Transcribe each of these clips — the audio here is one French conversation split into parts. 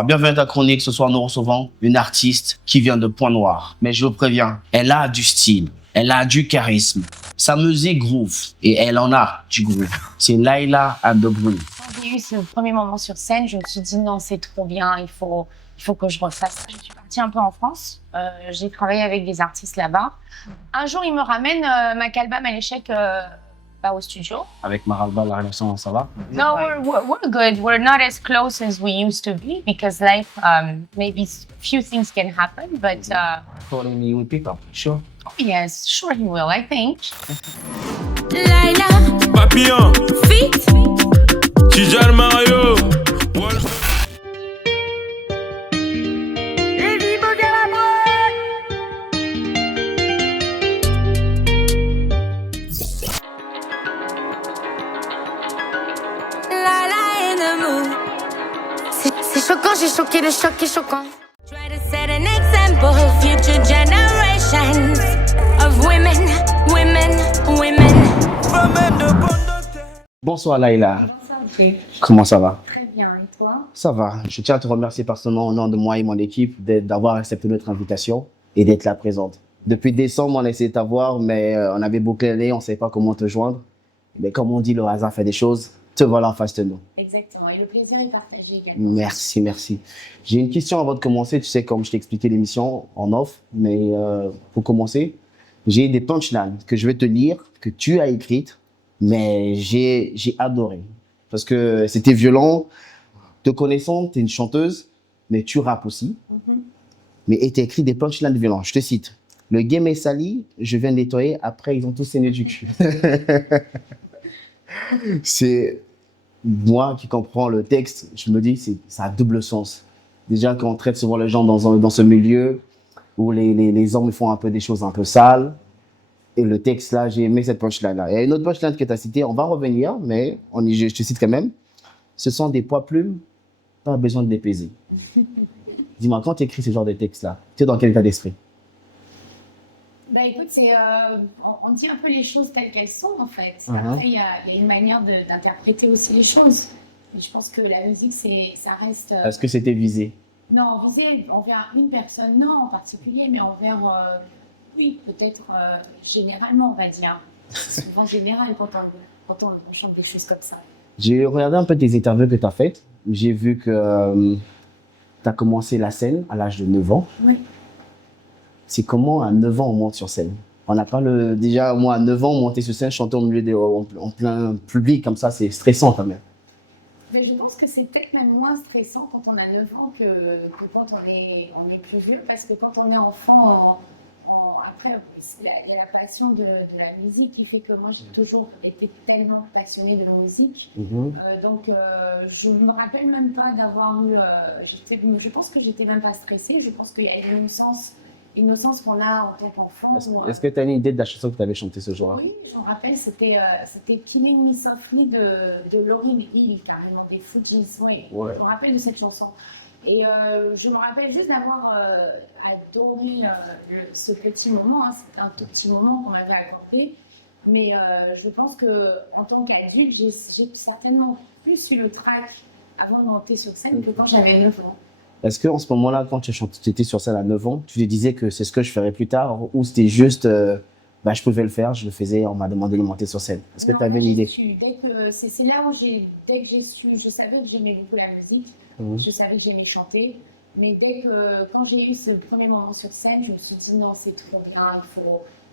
Bienvenue à ta chronique. Ce soir, nous recevons une artiste qui vient de Pointe-Noire. Mais je vous préviens, elle a du style, elle a du charisme. Sa musique groove et elle en a du groove. C'est Laila and the Groove. Quand j'ai eu ce premier moment sur scène, je me suis dit non, c'est trop bien, il faut que je refasse ça. Je suis partie un peu en France, j'ai travaillé avec des artistes là-bas. Un jour, ils me ramènent Macalbam à l'échec au studio. Avec Maralba, la relation, ça va? No, we're good. We're not as close as we used to be because life, maybe few things can happen, but Calling me with pick up, sure. yes, sure he will, I think. Laila, Papillon, Fit, Tijan Mario. Laila in the mood. C'est choquant, j'ai choqué, le choc est choquant. Try to set an example of future generations of women. Bonsoir Laila. Comment ça va? Très bien, et toi? Ça va. Je tiens à te remercier personnellement au nom de moi et mon équipe d'avoir accepté notre invitation et d'être là présente. Depuis décembre, on a essayé de t'avoir, mais on avait bouclé l'année, on ne savait pas comment te joindre. Mais comme on dit, le hasard fait des choses. Te voilà en face de nous. Exactement, et le plaisir est partagé également. Merci. J'ai une question avant de commencer. Tu sais, comme je t'ai expliqué l'émission en off, mais pour commencer, j'ai des punchlines que je vais te lire, que tu as écrites, mais j'ai adoré. Parce que c'était violent. Te connaissant, tu es une chanteuse, mais tu rappes aussi. Mais tu as écrit des punchlines violents. Je te cite. Le game est sali, je viens de nettoyer, après ils ont tous saigné du cul. C'est moi qui comprends le texte, je me dis ça a double sens. Déjà quand on traite souvent les gens dans ce milieu où les hommes font un peu des choses un peu sales. Et le texte là, j'ai aimé cette punchline là. Il y a une autre punchline que tu as citée, on va revenir, mais je te cite quand même. Ce sont des poids plumes, pas besoin de les peser. Dis-moi, quand tu écris ce genre de texte là, tu es dans quel état d'esprit? Bah écoute, on dit un peu les choses telles qu'elles sont en fait. Uh-huh. Après, il y a une manière d'interpréter aussi les choses. Et je pense que la musique, ça reste... Est-ce que c'était visé? Non, visé envers une personne, non en particulier, mais envers, oui, peut-être généralement, on va dire. Souvent général quand on chante des choses comme ça. J'ai regardé un peu tes interviews que tu as faites. J'ai vu que tu as commencé la scène à l'âge de 9 ans. Oui. C'est comment à 9 ans on monte sur scène? On n'a pas déjà, moi à 9 ans, monter sur scène, chanter au milieu en plein public comme ça, c'est stressant quand même. Mais je pense que c'est peut-être même moins stressant quand on a 9 ans que quand on est plus vieux, parce que quand on est enfant, après, il y a la passion de la musique qui fait que moi j'ai toujours été tellement passionnée de la musique. Donc je ne me rappelle même pas d'avoir eu... je pense que j'étais même pas stressée, je pense qu'il y a une innocence qu'on a en tant qu'enfant. Est-ce que tu as une idée de la chanson que tu avais chantée ce jour-là? Oui, je me rappelle, c'était Killing Me Softly de Lauryn Hill, carrément, et Fujis, ouais. Je me rappelle de cette chanson. Et je me rappelle juste d'avoir adoré ce petit moment, hein. C'était un tout petit moment qu'on m'avait accordé. Mais je pense qu'en tant qu'adulte, j'ai certainement plus eu le trac avant de monter sur scène que quand j'avais 9 ans. Est-ce qu'en ce moment-là, quand tu étais sur scène à 9 ans, tu te disais que c'est ce que je ferais plus tard ou c'était juste, je pouvais le faire, je le faisais, on m'a demandé de monter sur scène? Est-ce que tu avais une idée? C'est là où dès que j'ai su, je savais que j'aimais beaucoup la musique, je savais que j'aimais chanter, mais quand j'ai eu ce premier moment sur scène, je me suis dit non, c'est trop bien, il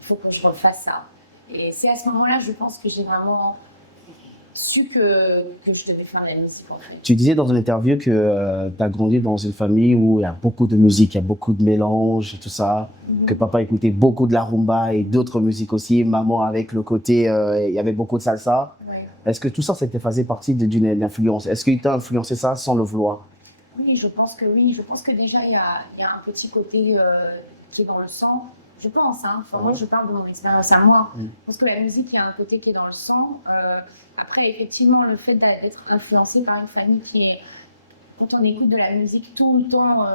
faut que je refasse ça. Et c'est à ce moment-là, je pense que j'ai vraiment su que je devais faire de la musique en fait. Tu disais dans une interview que tu as grandi dans une famille où il y a beaucoup de musique, il y a beaucoup de mélange et tout ça, que papa écoutait beaucoup de la rumba et d'autres musiques aussi, maman avec le côté, il y avait beaucoup de salsa. Ouais. Est-ce que tout ça, faisait partie d'une influence? Est-ce qu'il t'a influencé ça sans le vouloir? Oui, je pense que oui. Je pense que déjà, il y a un petit côté qui est dans le sang. Je pense, hein. Enfin, moi je parle de mon expérience à moi. Je pense que la musique, il y a un côté qui est dans le sang. Après, effectivement, le fait d'être influencé par une famille qui est... Quand on écoute de la musique tout le temps,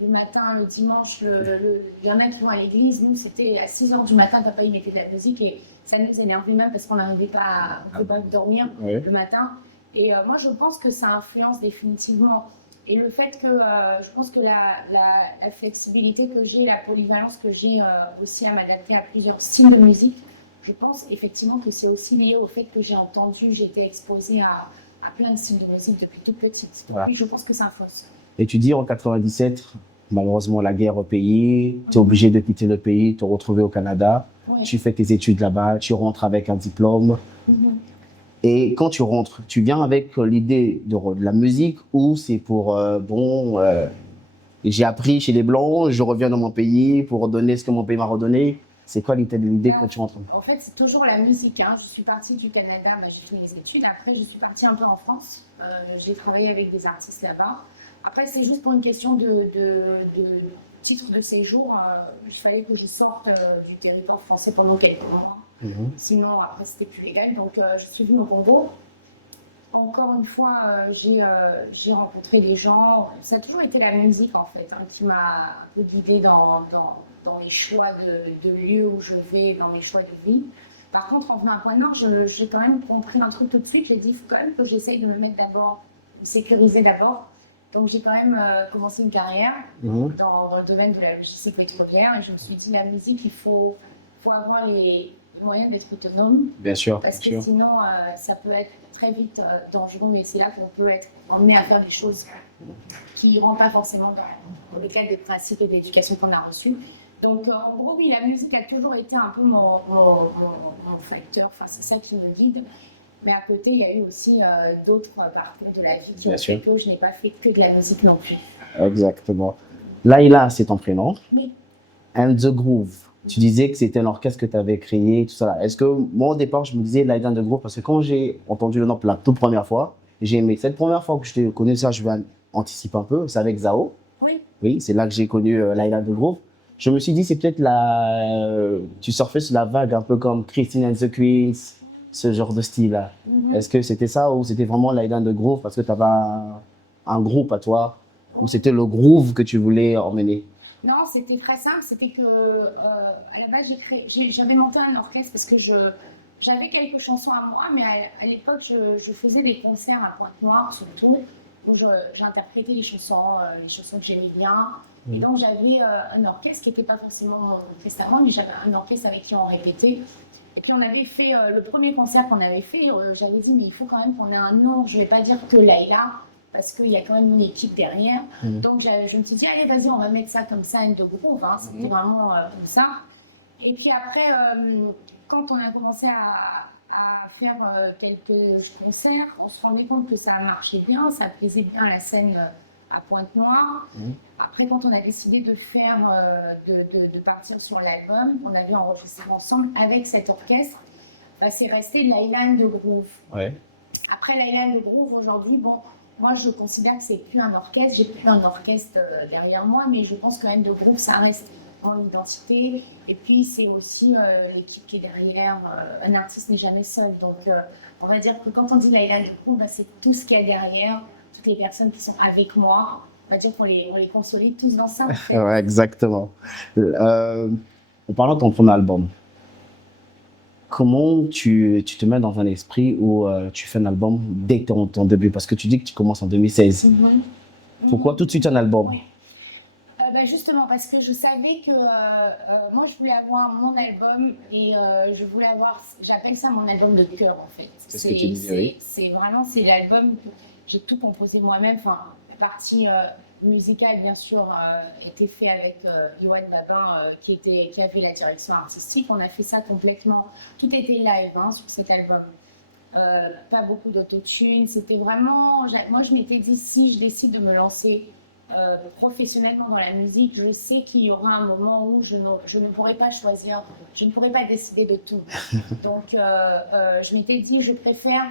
le matin, le dimanche, il y en a qui vont à l'église. Nous, c'était à 6h du matin, papa, il mettait de la musique et ça nous énervait même parce qu'on n'arrivait pas à dormir le matin. Et moi, je pense que ça influence définitivement. Et le fait que je pense que la flexibilité que j'ai, la polyvalence que j'ai aussi à m'adapter à plusieurs styles de musique, je pense effectivement que c'est aussi lié au fait que j'ai été exposée à plein de styles de musique depuis toute petite. Voilà. Oui, je pense que ça fausse. Et tu dis en 97, malheureusement la guerre au pays, tu es obligé de quitter le pays, te retrouver au Canada, Ouais. tu fais tes études là-bas, tu rentres avec un diplôme. Mhm. Et quand tu rentres, tu viens avec l'idée de la musique ou c'est pour, j'ai appris chez les Blancs, je reviens dans mon pays pour redonner ce que mon pays m'a redonné. C'est quoi l'idée que tu rentres? En fait, c'est toujours la musique. Hein. Je suis partie du Canada, j'ai fait mes études. Après, je suis partie un peu en France. J'ai travaillé avec des artistes là-bas. Après, c'est juste pour une question de titre de séjour. Il fallait que je sorte du territoire français pendant quelques mois. Sinon, après, c'était plus légal. Donc, je suis venue au Congo. Encore une fois, j'ai rencontré les gens. Ça a toujours été la musique, en fait, hein, qui m'a guidée dans les choix de lieux où je vais, dans mes choix de vie. Par contre, en venant à Pointe-Noire, j'ai quand même compris un truc tout de suite. J'ai dit, il faut quand même que j'essaye de me mettre d'abord, de sécuriser d'abord. Donc, j'ai quand même commencé une carrière dans le domaine de la logistique pétrolière. Et je me suis dit, la musique, il faut avoir les moyens d'être autonome. Bien sûr. Parce que bien sûr. sinon, ça peut être très vite dangereux. Et c'est là qu'on peut être emmené à faire des choses qui n'iront pas forcément dans le cadre des principes et de l'éducation qu'on a reçus. Donc, en gros, oui, la musique a toujours été un peu mon facteur. Enfin, c'est ça qui me guide. Mais à côté, il y a eu aussi d'autres parcours de la vie qui ont fait que je n'ai pas fait que de la musique non plus. Exactement. Laila, c'est ton prénom. Oui. And the Groove. Tu disais que c'était un orchestre que tu avais créé, tout ça. Est-ce que moi, au départ, je me disais Laila and the Groove parce que quand j'ai entendu le nom pour la toute première fois, j'ai aimé. Cette première fois que je t'ai connu, ça, je vais anticiper un peu, c'est avec Zao. Oui. Oui, c'est là que j'ai connu Laila and the Groove. Je me suis dit, c'est peut-être tu surfais sur la vague un peu comme Christine and the Queens, ce genre de style-là. Est-ce que c'était ça ou c'était vraiment Laila and the Groove parce que tu avais un groupe à toi ou c'était le groove que tu voulais emmener? Non, c'était très simple. C'était que, à la base, j'avais monté un orchestre parce que j'avais quelques chansons à moi, mais à l'époque, je faisais des concerts à Pointe-Noire, surtout, où j'interprétais les chansons que j'aimais bien. Et donc, j'avais un orchestre qui n'était pas forcément mon orchestre à moi, mais j'avais un orchestre avec qui on répétait. Et puis, on avait fait le premier concert qu'on avait fait. J'avais dit, mais il faut quand même qu'on ait un nom. Je ne vais pas dire que Laila, parce qu'il y a quand même une équipe derrière. Donc, je me suis dit, allez, vas-y, on va mettre ça comme ça, and the Groove. Hein. C'était vraiment comme ça. Et puis après, quand on a commencé à faire quelques concerts, on se rendait compte que ça marchait bien, ça plaisait bien à la scène à Pointe-Noire. Après, quand on a décidé de faire, de partir sur l'album, on avait enregistré ensemble avec cet orchestre, bah, c'est resté Laila and the Groove. Ouais. Après Laila and the Groove, aujourd'hui, bon, moi je considère que c'est plus un orchestre, j'ai plus un orchestre derrière moi, mais je pense que Laila and the Groove, ça reste mon identité. Et puis c'est aussi l'équipe qui est derrière. Un artiste n'est jamais seul, donc on va dire que quand on dit Laila and the Groove, bah, c'est tout ce qu'il y a derrière, toutes les personnes qui sont avec moi. On va dire qu'on les consolide tous dans ça. En fait. Ouais, exactement. En parlant de ton premier album, comment tu te mets dans un esprit où tu fais un album dès que tu es en ton début? Parce que tu dis que tu commences en 2016. Pourquoi tout de suite un album? Ben justement, parce que je savais que moi, je voulais avoir mon album et je voulais avoir, j'appelle ça mon album de cœur en fait. C'est ce que tu disais, oui. C'est vraiment, c'est l'album que j'ai tout composé moi-même. Enfin, la partie musicale, bien sûr, était faite avec Yoann Babin qui avait la direction artistique. On a fait ça complètement, tout était live hein, sur cet album. Pas beaucoup d'autotune, c'était vraiment, moi je m'étais dit si je décide de me lancer professionnellement dans la musique, je sais qu'il y aura un moment où je ne pourrai pas choisir, je ne pourrai pas décider de tout. Donc je m'étais dit je préfère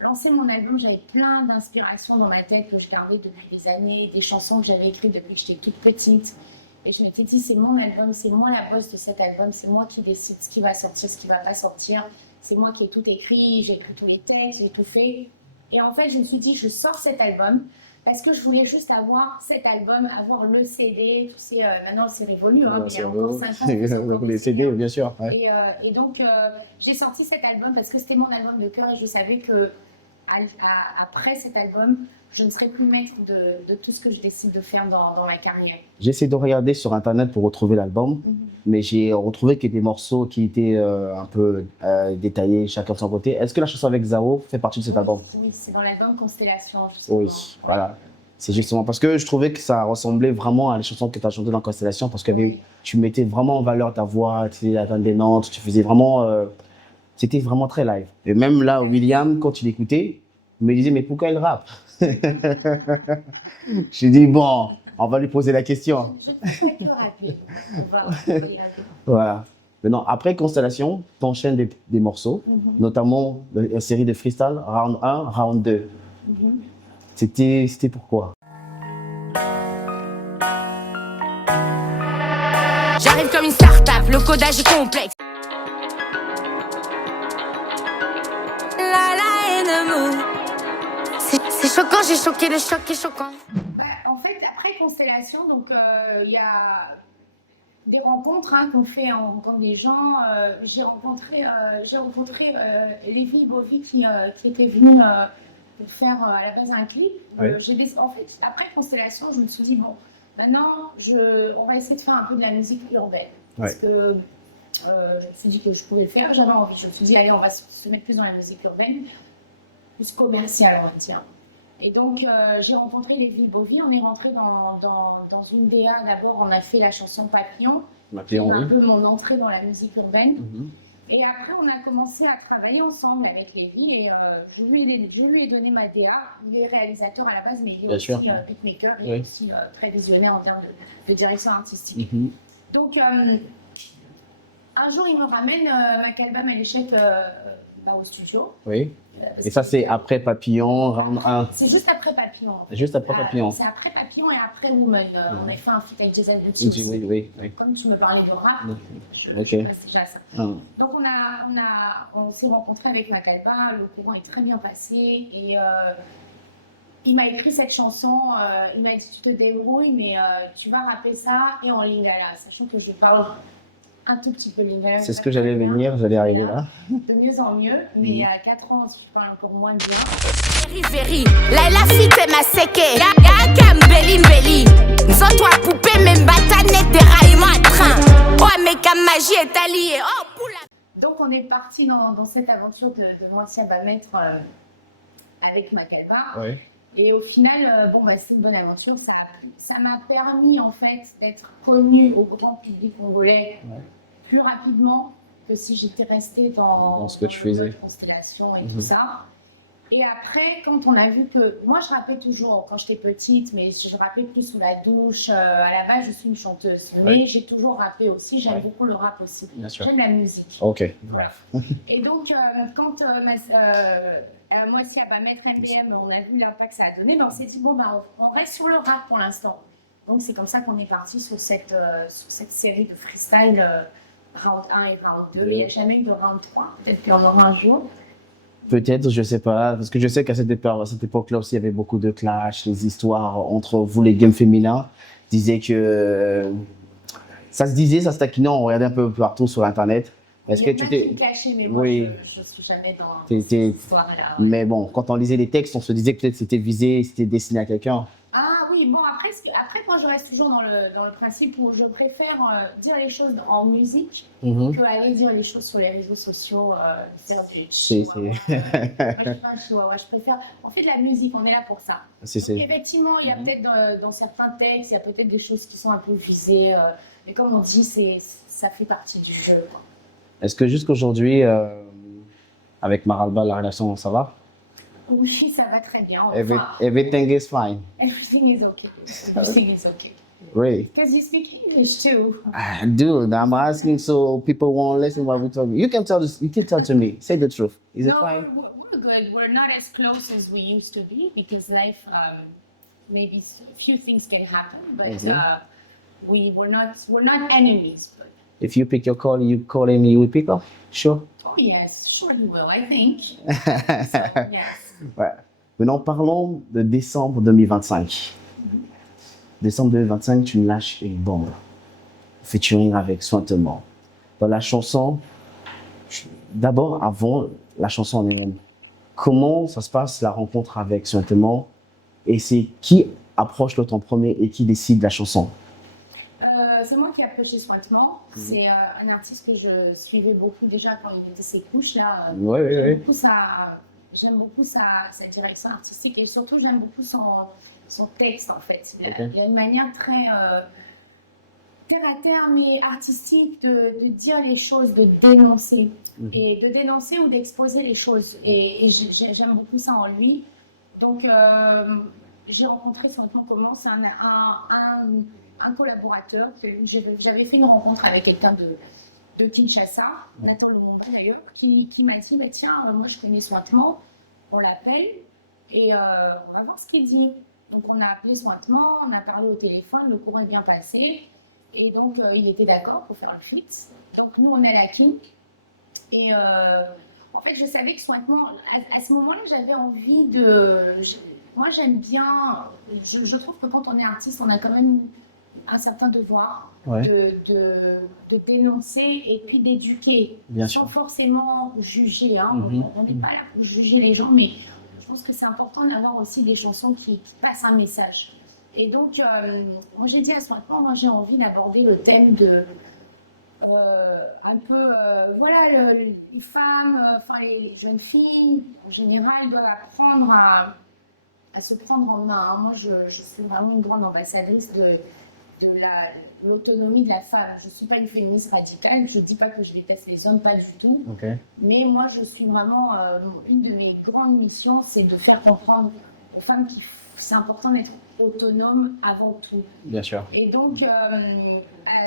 lancer mon album, j'avais plein d'inspirations dans ma tête que je gardais depuis des années, des chansons que j'avais écrites depuis que j'étais toute petite. Et je m'étais dit c'est mon album, c'est moi la boss de cet album, c'est moi qui décide ce qui va sortir, ce qui va pas sortir. C'est moi qui ai tout écrit, j'ai écrit tous les textes, j'ai tout fait. Et en fait, je me suis dit, je sors cet album parce que je voulais juste avoir cet album, avoir le CD. Tu sais, maintenant, c'est révolu, hein, mais il y a encore 5 ans. Donc les CD, bien sûr. Ouais. Et donc, j'ai sorti cet album parce que c'était mon album de cœur et je savais que après cet album, je ne serai plus maître de tout ce que je décide de faire dans ma carrière. J'essaie de regarder sur Internet pour retrouver l'album, mais j'ai retrouvé qu'il y a des morceaux qui étaient un peu détaillés, chacun de son côté. Est-ce que la chanson avec Zao fait partie de cet album? Oui, c'est dans l'album Constellation. Justement. Oui, voilà. C'est justement parce que je trouvais que ça ressemblait vraiment à les chansons que tu as chantées dans Constellation, parce que tu mettais vraiment en valeur ta voix, tu étais atteinte des notes, tu faisais vraiment... c'était vraiment très live. Et même là, William, quand il écoutait, il me disait, mais pourquoi il rappe? J'ai dit, bon, on va lui poser la question. Je ne fais que rapper. On va rapper. Voilà. Maintenant, après Constellation, tu enchaînes des morceaux, notamment la série de freestyle, round 1, round 2. C'était pourquoi? J'arrive comme une start-up, le codage est complexe. La la ennemi. C'est choquant, j'ai choqué, le choc est choquant. En fait, après Constellation, donc il y a des rencontres qu'on fait, on rencontre des gens. J'ai rencontré Lévi Bovi qui était venu pour faire à la base un clip. Oui. En fait, après Constellation, je me suis dit, bon, maintenant, on va essayer de faire un peu de la musique urbaine. Parce que je me suis dit que je pouvais le faire, j'avais envie. Je me suis dit, allez, on va se mettre plus dans la musique urbaine, plus commerciale, on va dire. Et donc, j'ai rencontré Lévi Bovi, on est rentré dans une DA. D'abord, on a fait la chanson Papillon, qui est un peu mon entrée dans la musique urbaine. Et après, on a commencé à travailler ensemble avec Lévi et je lui ai donné ma DA. Il est réalisateur à la base, mais il est aussi beatmaker, il est aussi très visionnaire en termes de direction artistique. Donc, un jour, il me ramène Makalba Maléchek au studio. Oui. Et ça, c'est après Papillon, round 1. C'est juste après Papillon. Juste après Papillon. C'est après Papillon et après Woman. On a fait un feat avec Jason Oui, oui. Comme tu me parlais de rap, je passe déjà ça. Donc on s'est rencontrés avec Makalba, le courant est très bien passé et il m'a écrit cette chanson, il m'a dit tu te débrouilles mais tu vas rapper ça et en lingala, sachant que je parle un tout petit peu lingala. C'est ce que j'allais venir, j'allais arriver là. De mieux en mieux, mais il y a 4 ans, je parle encore moins bien. Veri, la fite ma seke, ya kambeli mbeli. Nzoto a poupée, même batanet déraillement à train. Oh, mais comme magie est alliée, oh, poula. Donc on est parti dans cette aventure de Moissia Bamettre avec Makalba. Oui. Et au final, c'est une bonne aventure. Ça m'a permis en fait d'être connue au grand public congolais plus rapidement que si j'étais restée dans ce que tu faisais. Constellation et tout ça. Et après, quand on a vu que... Moi, je rappais toujours quand j'étais petite, mais je rappais plus sous la douche. À la base, je suis une chanteuse. Mais j'ai toujours rappé aussi. J'aime beaucoup le rap aussi. J'aime la musique. Ok. Bref. Et donc, quand Moissia Bamettre MPM, on a vu l'impact que ça a donné, on s'est dit, on reste sur le rap pour l'instant. Donc, c'est comme ça qu'on est parti sur cette série de freestyle round 1 et round 2. Il n'y a jamais eu de round 3. Peut-être qu'il y en aura un jour. Peut-être, je sais pas, parce que je sais qu'à cette époque-là aussi, il y avait beaucoup de clash, les histoires entre vous, les games féminins, disaient que ça se disait, ça se taquinait, on regardait un peu partout sur Internet. Est-ce que tu t'es... Mais moi, je ne suis jamais dans cette histoire-là. Ouais. Mais bon, quand on lisait les textes, on se disait que peut-être c'était visé, c'était destiné à quelqu'un. Ah oui, bon, après moi, je reste toujours dans le principe où je préfère dire les choses en musique que aller dire les choses sur les réseaux sociaux. Je préfère... On fait de la musique, on est là pour ça. Effectivement, il y a peut-être dans certains textes, il y a peut-être des choses qui sont un peu visées. Mais comme on dit, ça fait partie du jeu, quoi. Est-ce que jusqu'aujourd'hui, avec Maralba, la relation, ça va? Oui, ça va très bien. Everything is fine. Everything is okay. Everything is okay. Really? Because you speak English too. Dude, I'm asking so people won't listen while we talk. You can tell to me. Say the truth. Is it fine? We're good. We're not as close as we used to be because life, maybe a few things can happen, but we're not enemies. But if you pick your call, you call him, you will pick up? Sure? Oh yes, sure he will, I think. So, yes. Ouais. Maintenant, parlons de décembre 2025. Décembre 2025, tu me lâches une bombe. Featuring avec Sointement. Dans la chanson, d'abord, avant la chanson en elle-même, comment ça se passe la rencontre avec Sointement et c'est qui approche l'autre en premier et qui décide la chanson? C'est moi qui ai approché Sointement. C'est un artiste que je suivais beaucoup déjà quand il était ses couches là. J'aime beaucoup sa direction artistique et surtout j'aime beaucoup son texte en fait. Il y a une manière très terre à terre mais artistique de dire les choses, de dénoncer. Et de dénoncer ou d'exposer les choses. Et j'aime beaucoup ça en lui. Donc j'ai rencontré Sointement comment? C'est un collaborateur. J'avais fait une rencontre avec quelqu'un de Kinshasa, Nathan Lumumba d'ailleurs, qui m'a dit bah, tiens, moi je connais Sointement, on l'appelle et on va voir ce qu'il dit. Donc on a appelé Sointement, on a parlé au téléphone, le courant est bien passé et donc il était d'accord pour faire le feat. Donc nous on est à la King et en fait je savais que Sointement, à ce moment-là j'avais envie moi j'aime bien, je trouve que quand on est artiste on a quand même un certain devoir de dénoncer et puis d'éduquer, sans forcément juger. Hein. On n'est pas là pour juger les gens, mais je pense que c'est important d'avoir aussi des chansons qui passent un message. Et donc, moi j'ai dit à ce moment, moi j'ai envie d'aborder le thème de un peu, voilà, les femmes, enfin les jeunes filles en général doivent apprendre à se prendre en main. Hein. Moi je suis vraiment une grande ambassadrice de l'autonomie de la femme. Je ne suis pas une féministe radicale, je ne dis pas que je déteste les hommes, pas du tout. Mais moi, je suis vraiment, une de mes grandes missions, c'est de faire comprendre aux femmes que c'est important d'être autonome avant tout. Bien sûr. Et donc,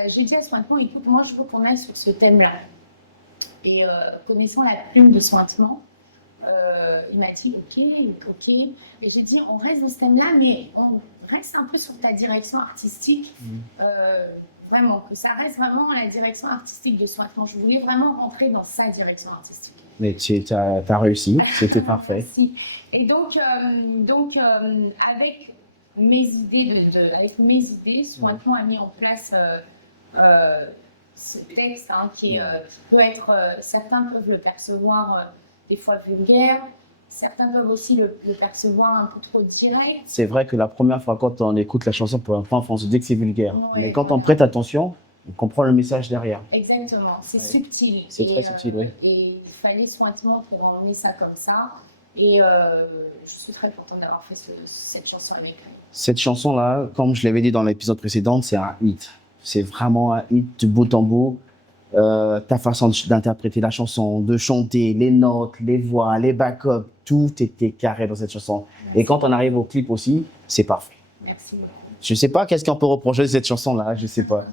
j'ai dit à Sointement, écoute, moi, je veux qu'on aille sur ce thème-là. Et connaissant la plume de Sointement, il m'a dit, ok. Et j'ai dit, on reste dans ce thème-là, mais on reste un peu sur ta direction artistique, vraiment, que ça reste vraiment la direction artistique de Sointement. Je voulais vraiment rentrer dans sa direction artistique. Mais tu as réussi, c'était parfait. Merci. Et donc avec mes idées, Sointement a mis en place ce texte hein, qui peut être, certains peuvent le percevoir des fois vulgaire. Certains peuvent aussi le percevoir un peu trop direct. C'est vrai que la première fois, quand on écoute la chanson pour un enfant, on se dit que c'est vulgaire. Mais quand on prête attention, on comprend le message derrière. Exactement, c'est subtil. C'est très subtil, oui. Et il fallait Sointement pour emmener ça comme ça. Et je suis très contente d'avoir fait cette chanson avec elle. Cette chanson-là, comme je l'avais dit dans l'épisode précédent, c'est un hit. C'est vraiment un hit de bout en bout. Ta façon d'interpréter la chanson, de chanter, les notes, les voix, les backups, tout était carré dans cette chanson. Merci. Et quand on arrive au clip aussi, c'est parfait. Merci. Je sais pas qu'est-ce qu'on peut reprocher de cette chanson-là, je sais pas.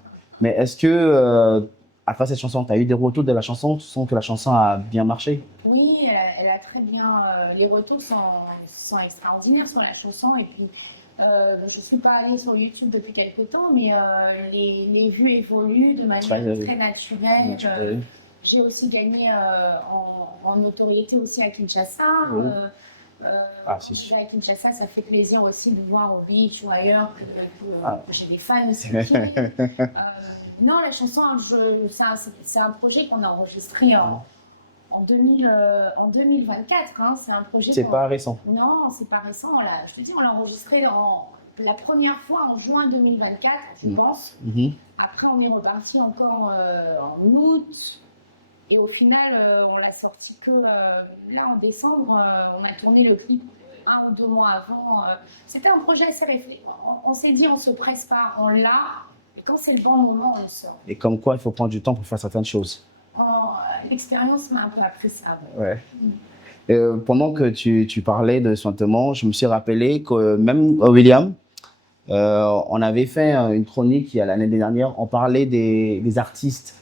Mais est-ce que, à travers cette chanson, tu as eu des retours de la chanson? Tu sens que la chanson a bien marché? Oui, elle a très bien. Les retours sont extraordinaires sur la chanson. Et puis, je ne suis pas allée sur YouTube depuis quelques temps, mais les vues évoluent de manière très naturelle. J'ai aussi gagné en notoriété aussi à Kinshasa. À Kinshasa, ça fait plaisir aussi de voir au Beach ou ailleurs que j'ai des fans aussi. Non, la chanson, c'est un projet qu'on a enregistré en 2024. Hein. C'est un projet. C'est pas récent. Non, c'est pas récent. Je te dis, on l'a enregistré la première fois en juin 2024, je pense. Après, on est reparti encore en août. Et au final, on l'a sorti que là en décembre. On a tourné le clip 1 ou 2 mois avant. C'était un projet assez réfléchi. On s'est dit, on se presse pas, on l'a. Et quand c'est le bon moment, on le sort. Et comme quoi, il faut prendre du temps pour faire certaines choses. L'expérience m'a un peu appris ça. Ouais. Pendant que tu parlais de Sointement, je me suis rappelé que même William, on avait fait une chronique l'année dernière, on parlait des artistes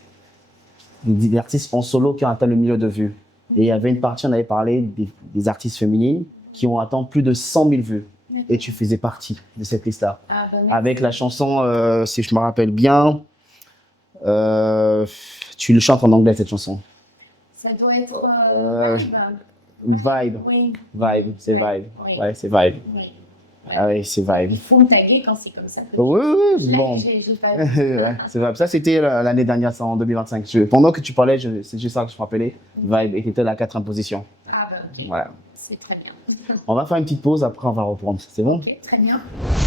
en solo qui ont atteint le million de vues. Et il y avait une partie, on avait parlé des artistes féminines qui ont atteint plus de 100 000 vues. Et tu faisais partie de cette liste-là. Avec la chanson, si je me rappelle bien, tu le chantes en anglais, cette chanson. Ça doit être Vibe. Oui. Vibe, c'est Vibe. Oui. Ouais, c'est Vibe. Oui. Ah oui, c'est Vibe. Il faut me taguer quand c'est comme ça. Oui, bon. J'ai pas Ouais, c'est Vibe. Ça, c'était l'année dernière, c'est en 2025. Pendant que tu parlais, c'est juste ça que je me rappelais. Vibe, et tu étais à la 4e position. Ah ben, ok. Voilà. C'est très bien. On va faire une petite pause, après on va reprendre. C'est bon? Ok, très bien.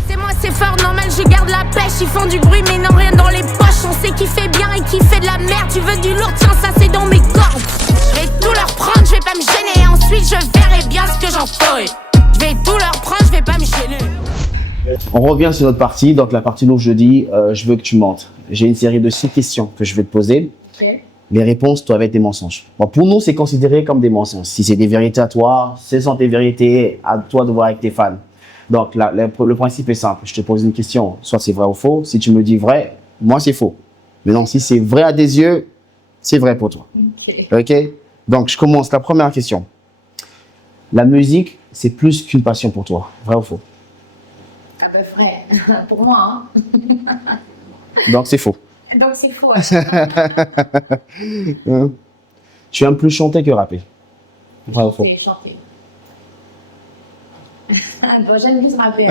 C'est moi, c'est fort, normal, je garde la pêche. Ils font du bruit, mais non, rien dans les poches. On sait qui fait bien et qui fait de la merde. Tu veux du lourd, tiens, ça c'est dans mes cordes. Je vais tout leur prendre, je vais pas me gêner. Ensuite, je verrai bien ce que j'en ferai. Je vais tout leur prendre, je vais pas me gêner. On revient sur notre partie. Donc, la partie où je dis, je veux que tu mentes. J'ai une série de 6 questions que je vais te poser. Ok. Les réponses doivent être des mensonges. Bon, pour nous, c'est considéré comme des mensonges. Si c'est des vérités à toi, ce sont tes vérités à toi de voir avec tes fans. Donc, le principe est simple. Je te pose une question. Soit c'est vrai ou faux. Si tu me dis vrai, moi, c'est faux. Mais non, si c'est vrai à tes yeux, c'est vrai pour toi. Ok. OK? Donc, je commence la première question. La musique, c'est plus qu'une passion pour toi. Vrai ou faux? À peu près. Pour moi, hein. Donc, c'est faux. Donc c'est faux. Hein? Tu aimes plus chanter que rapper. Vrai ou faux? C'est chanter. Bon, j'aime bien se rappeler.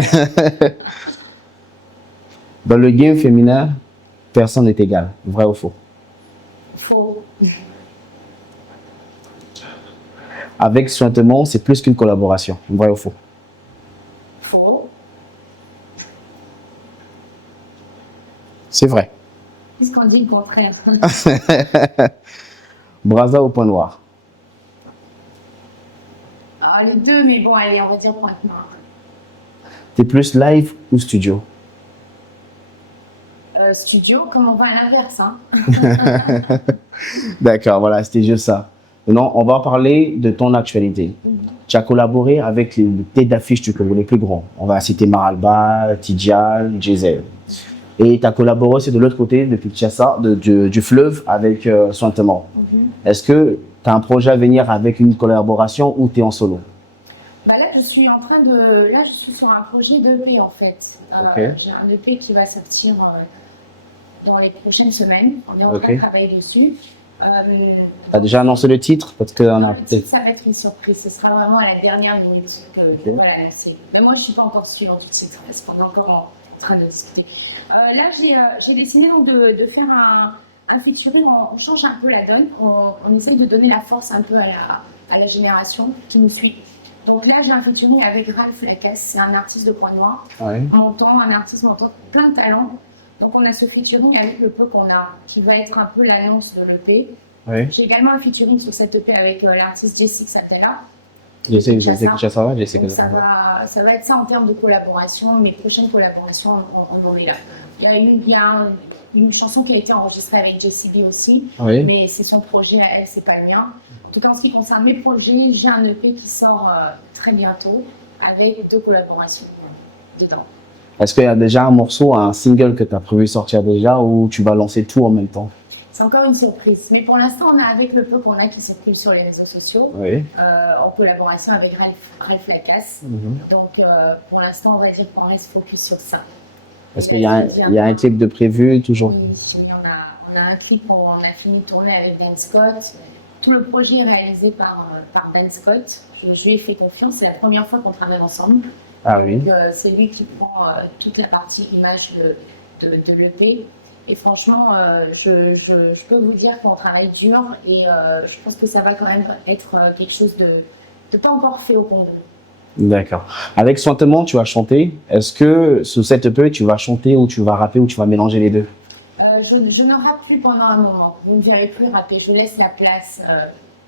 Dans le game féminin, personne n'est égal. Vrai ou faux? Faux. Avec Sointement, c'est plus qu'une collaboration. Vrai ou faux? Faux. C'est vrai. Qu'est-ce qu'on dit le contraire? Braza au point noir. Ah, les deux, mais bon, allez, on va dire point noir. T'es plus live ou studio? Studio, comme on va à l'inverse, hein. D'accord, voilà, c'était juste ça. Maintenant, on va parler de ton actualité. Tu as collaboré avec les têtes d'affiche du Congo les plus grands. On va citer Maralba, Tidjal, Gisèle. Et tu as collaboré aussi de l'autre côté, depuis Kinshasa, du fleuve, avec Sointement. Est-ce que tu as un projet à venir avec une collaboration ou tu es en solo? Bah là, je suis en train de. Là, je suis sur un projet d'EP en fait. Ok. J'ai un EP qui va sortir dans les prochaines semaines. On est en train Ok. de travailler dessus. Tu as déjà annoncé le titre? Parce qu'on a peut-être. Ça va être une surprise. Ce sera vraiment à la dernière minute que Ok. voilà. Mais moi, je suis pas encore sûre du titre. Parce qu'on est encore en train de discuter. Là, j'ai décidé donc de faire un featuring. On change un peu la donne. On essaye de donner la force un peu à la génération qui nous suit. Donc là, j'ai un featuring avec Ralph Lacasse, c'est un artiste de Croix-Noire, Ouais. un artiste montant, plein de talent. Donc on a ce featuring avec le peu qu'on a, qui va être un peu l'annonce de l'EP. Ouais. J'ai également un featuring sur cette EP avec l'artiste Jessie Satella. Je sais que ça va, je sais que Donc ça va être ça en termes de collaboration. Mes prochaines collaborations, on en est là. Il y a une chanson qui a été enregistrée avec Jessie B aussi, Oui. mais c'est son projet à elle, c'est pas le mien. En tout cas, en ce qui concerne mes projets, j'ai un EP qui sort très bientôt avec 2 collaborations dedans. Est-ce qu'il y a déjà un morceau, un single que tu as prévu sortir déjà ou tu vas lancer tout en même temps? C'est encore une surprise, mais pour l'instant, on a avec le peu qu'on a qui circule sur les réseaux sociaux, Oui. en collaboration avec Ralph Lacasse. Donc, pour l'instant, on va dire qu'on reste focus sur ça. Est-ce qu'il y a un clip de prévu toujours? Oui, on a un clip, on a fini de tourner avec Ben Scott. Tout le projet est réalisé par Ben Scott. Je lui ai fait confiance, c'est la première fois qu'on travaille ensemble. Ah oui. Donc, c'est lui qui prend toute la partie image de l'EP. Et franchement, je peux vous dire qu'on travaille dur et je pense que ça va quand même être quelque chose de pas encore fait au Congo. D'accord. Avec Sointement, tu vas chanter. Est-ce que sous cette EP, tu vas chanter ou tu vas rapper ou tu vas mélanger les deux? Je ne rappe plus pendant un moment. Vous ne me verrez plus rapper. Je laisse la place.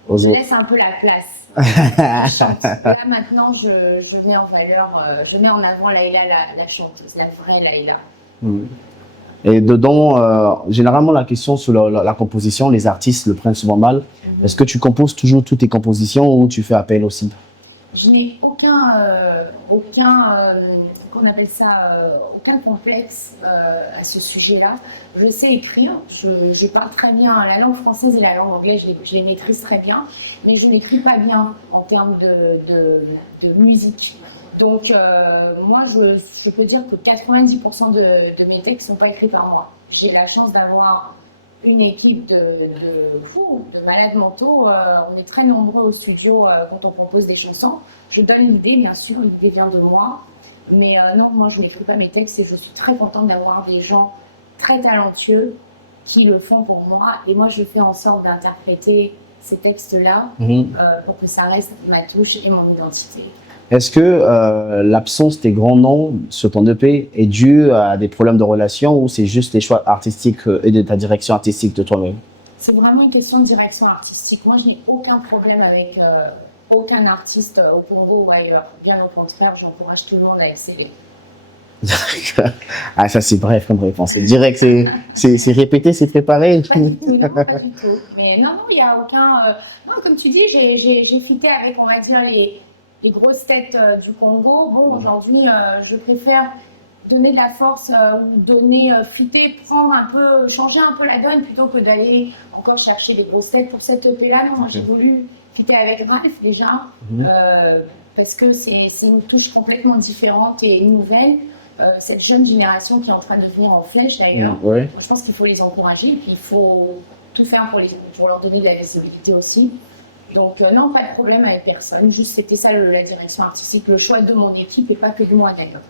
Aux Je autres. laisse un peu la place. Je chante. Là maintenant, je mets en valeur, je mets en avant Laïla, la chanteuse, la vraie Laïla. Et dedans, généralement, la question sur la composition, les artistes le prennent souvent mal. Est-ce que tu composes toujours toutes tes compositions ou tu fais appel aussi? Je n'ai aucun qu'on appelle ça, aucun complexe à ce sujet-là. Je sais écrire, je parle très bien la langue française et la langue anglaise, je les maîtrise très bien, mais je n'écris pas bien en termes de musique. Donc moi, je peux dire que 90% de mes textes ne sont pas écrits par moi. J'ai la chance d'avoir une équipe de malades mentaux. On est très nombreux au studio quand on compose des chansons. Je donne l'idée, bien sûr, l'idée vient de moi. Mais non, moi, je n'écris pas mes textes et je suis très contente d'avoir des gens très talentueux qui le font pour moi. Et moi, je fais en sorte d'interpréter ces textes-là pour que ça reste ma touche et mon identité. Est-ce que l'absence des grands noms sur ton EP est due à des problèmes de relation ou c'est juste les choix artistiques et de ta direction artistique de toi-même? C'est vraiment une question de direction artistique. Moi, je n'ai aucun problème avec aucun artiste au Congo ou ailleurs. Bien au contraire, j'encourage tout le monde à exceller. Ah, ça c'est bref comme réponse. C'est direct, c'est répété, c'est préparé. Pas du tout, non, pas du tout. Mais non, il n'y a aucun. Non, comme tu dis, j'ai fité avec, on va dire, les grosses têtes du Congo. Bon, aujourd'hui, je préfère donner de la force ou donner, fitter, prendre un peu, changer un peu la donne plutôt que d'aller encore chercher des grosses têtes pour cette EP-là. Non, moi j'ai voulu fitter avec Ralph déjà parce que c'est une touche complètement différente et nouvelle. Cette jeune génération qui est en train de venir en flèche d'ailleurs, je pense qu'il faut les encourager puis il faut tout faire pour leur donner de la visibilité aussi. Donc non, pas de problème avec personne, juste c'était ça la direction artistique, le choix de mon équipe et pas que de moi d'ailleurs.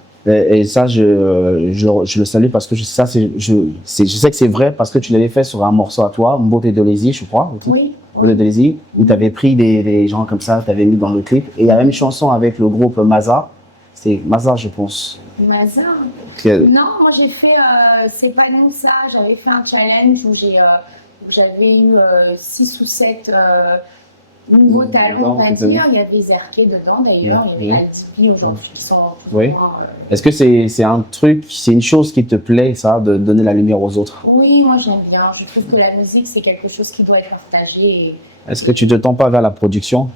Et ça, je le salue parce que je sais que c'est vrai parce que tu l'avais fait sur un morceau à toi, Mbote Dolezi, je crois. Oui. Mbote Dolezi, où tu avais pris des gens comme ça, tu avais mis dans le clip. Et il y a même une chanson avec le groupe Maza. C'est Maza, je pense. Maza Non, moi j'ai fait, c'est pas même ça, j'avais fait un challenge où j'avais eu 6 ou 7 nouveaux talents, on va dire. Il y avait Zerké dedans d'ailleurs, il y avait Altipi aujourd'hui qui sont. Oui. Est-ce que c'est un truc, c'est une chose qui te plaît, ça, de donner la lumière aux autres? Oui, moi j'aime bien. Je trouve que la musique c'est quelque chose qui doit être partagé. Est-ce que tu te tends pas vers la production?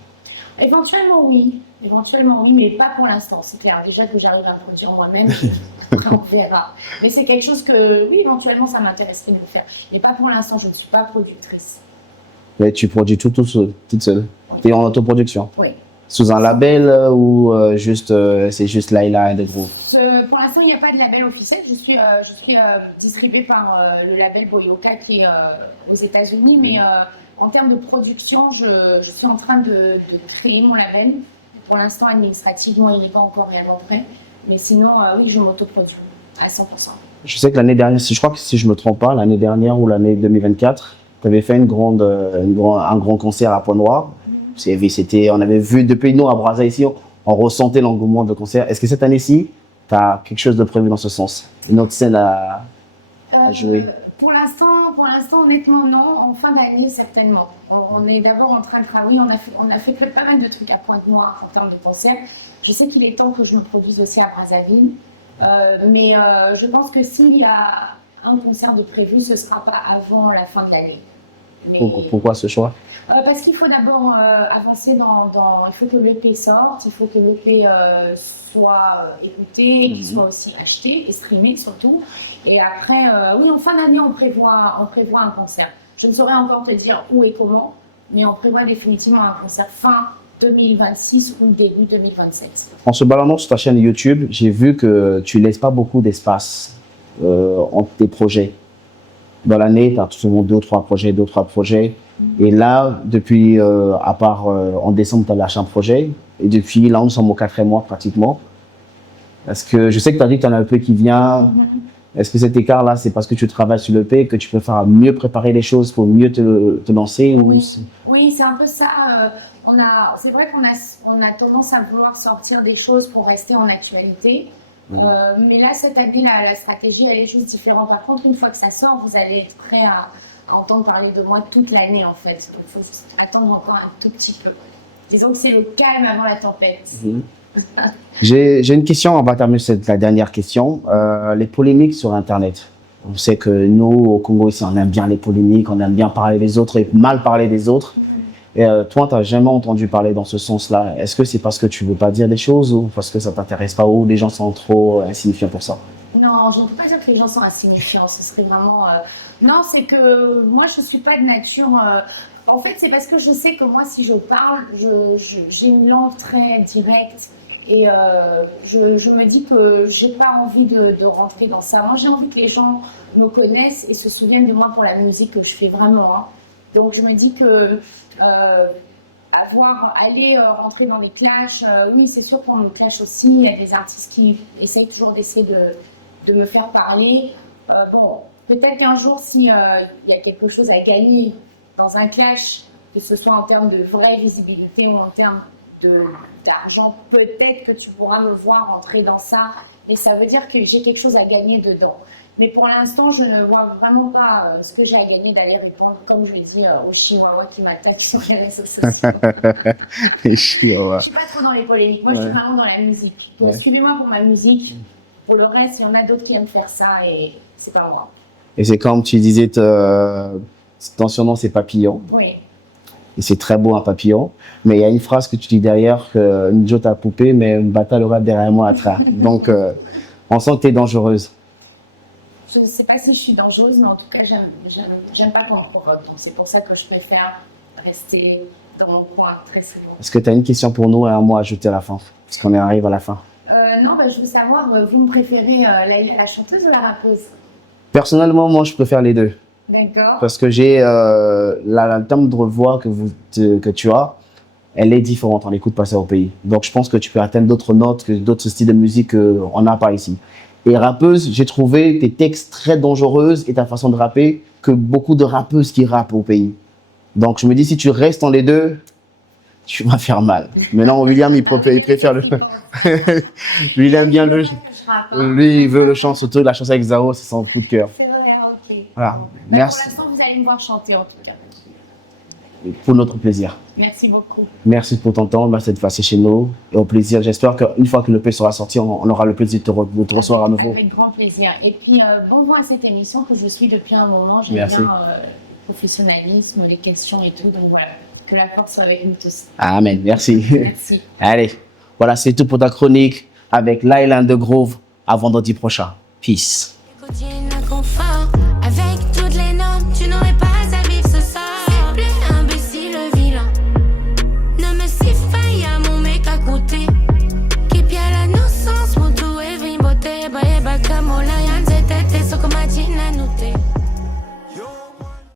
Éventuellement oui, mais pas pour l'instant, c'est clair. Déjà que j'arrive à me produire moi-même, après on verra. Mais c'est quelque chose que, oui, éventuellement ça m'intéresserait de le faire. Mais pas pour l'instant, je ne suis pas productrice. Mais tu produis tout toute seule. Tu es en autoproduction? Oui. Sous un label ou c'est juste Laila et des groupes? Pour l'instant, il n'y a pas de label officiel. Je suis distribuée par le label Boyoka qui est aux États-Unis. Mais en termes de production, je suis en train de créer mon label. Pour l'instant, administrativement, il n'est pas encore rien prêt. Mais sinon, oui, je m'autoproduis à 100%. Je sais que l'année dernière, je crois que si je ne me trompe pas, l'année dernière ou l'année 2024, tu avais fait un grand concert à Pointe-Noire. On avait vu depuis nous à Brazza ici, on ressentait l'engouement de concert. Est-ce que cette année-ci, tu as quelque chose de prévu dans ce sens? Une autre scène à jouer? Pour l'instant, honnêtement, non. En fin d'année, certainement. On est d'abord en train de travailler. On a fait pas mal de trucs à Pointe-Noire en termes de concert. Je sais qu'il est temps que je me produise aussi à Brazzaville. Mais je pense que s'il y a un concert de prévu, ce ne sera pas avant la fin de l'année. Pourquoi ce choix? Parce qu'il faut d'abord avancer il faut que l'EP sorte, il faut que l'EP soit écouté, qu'il soit aussi acheté et streamé surtout. Et après, oui, en fin d'année, on prévoit un concert. Je ne saurais encore te dire où et comment, mais on prévoit définitivement un concert fin 2026 ou début 2027. En se baladant sur ta chaîne YouTube, j'ai vu que tu ne laisses pas beaucoup d'espace entre tes projets. Dans l'année, tu as souvent 2 ou 3 projets. Et là, depuis, à part en décembre, tu as lâché un projet. Et depuis là, nous sommes au 4e mois pratiquement. Est-ce que je sais que tu as dit que tu en as un peu qui vient. Est-ce que cet écart-là, c'est parce que tu travailles sur l'EP, que tu préfères mieux préparer les choses pour mieux te lancer Oui, c'est un peu ça. C'est vrai qu'on a tendance à vouloir sortir des choses pour rester en actualité. Mais là, cette année, la stratégie, elle est juste différente. Par contre, une fois que ça sort, vous allez être prêt à entendre parler de moi toute l'année, en fait. Donc, il faut attendre encore un tout petit peu. Disons que c'est le calme avant la tempête. J'ai une question, on va terminer la dernière question. Les polémiques sur Internet. On sait que nous, au Congo, ici, on aime bien les polémiques, on aime bien parler des autres et mal parler des autres. Et toi, tu n'as jamais entendu parler dans ce sens-là. Est-ce que c'est parce que tu ne veux pas dire des choses ou parce que ça ne t'intéresse pas ou les gens sont trop insignifiants pour ça? Non, je ne peux pas dire que les gens sont insignifiants. Ce serait vraiment... Non, c'est que moi, je ne suis pas de nature... En fait, c'est parce que je sais que moi, si je parle, j'ai une langue très directe. Et je me dis que je n'ai pas envie de rentrer dans ça. Moi, j'ai envie que les gens me connaissent et se souviennent de moi pour la musique que je fais vraiment. Hein. Donc, je me dis que... rentrer dans les clashs, oui, c'est sûr qu'on me clash aussi. Il y a des artistes qui essayent toujours d'essayer de me faire parler. Bon, peut-être qu'un jour, s'il y a quelque chose à gagner dans un clash, que ce soit en termes de vraie visibilité ou en termes d'argent, peut-être que tu pourras me voir entrer dans ça et ça veut dire que j'ai quelque chose à gagner dedans. Mais pour l'instant, je ne vois vraiment pas ce que j'ai à gagner d'aller répondre, comme je l'ai dit, aux Chihuahuas qui m'attaquent sur les réseaux sociaux. Les Chihuahuas. Je suis pas trop dans les polémiques, moi je suis vraiment dans la musique. Donc suivez-moi pour ma musique, pour le reste, il y en a d'autres qui aiment faire ça et c'est pas moi. Et c'est comme tu disais, ton surnom c'est Papillon. Oui. Et c'est très beau un papillon. Mais il y a une phrase que tu dis derrière, que Njo ta poupée, mais Mbata le rat derrière moi atrás. Donc on sent que tu es dangereuse. Je ne sais pas si je suis dangereuse, mais en tout cas, j'aime pas qu'on me provoque. Donc c'est pour ça que je préfère rester dans mon coin très souvent. Est-ce que tu as une question pour nous et un mot à ajouter à la fin? Parce qu'on arrive à la fin. Non, je veux savoir, vous me préférez la chanteuse ou la rappeuse? Personnellement, moi, je préfère les deux. D'accord. Parce que j'ai la timbre de voix que tu as, elle est différente. On l'écoute passer au pays. Donc, je pense que tu peux atteindre d'autres notes, d'autres styles de musique qu'on n'a pas ici. Et rappeuse, j'ai trouvé tes textes très dangereuses et ta façon de rapper que beaucoup de rappeuses qui rappent au pays. Donc, je me dis, si tu restes dans les deux, tu vas faire mal. Mais non, William, il préfère le... Lui, il aime bien le... Lui, il veut le chant, surtout la chanson avec Zao, c'est son coup de cœur. C'est vrai, ok. Voilà. Mais Merci. pour l'instant, vous allez me voir chanter en tout cas. Pour notre plaisir. Merci beaucoup. Merci pour ton temps, merci d'être passé chez nous. Et au plaisir, j'espère qu'une fois que le EP sera sorti, on aura le plaisir de te recevoir à nouveau. Avec grand plaisir. Et puis, bon vent à cette émission que je suis depuis un moment. J'aime Merci. bien le professionnalisme, les questions et tout. Donc voilà, que la force soit avec nous tous. Amen, merci. Merci. Allez, voilà, c'est tout pour ta chronique avec Laila de Grove. À vendredi prochain. Peace. Quotidien inconfort.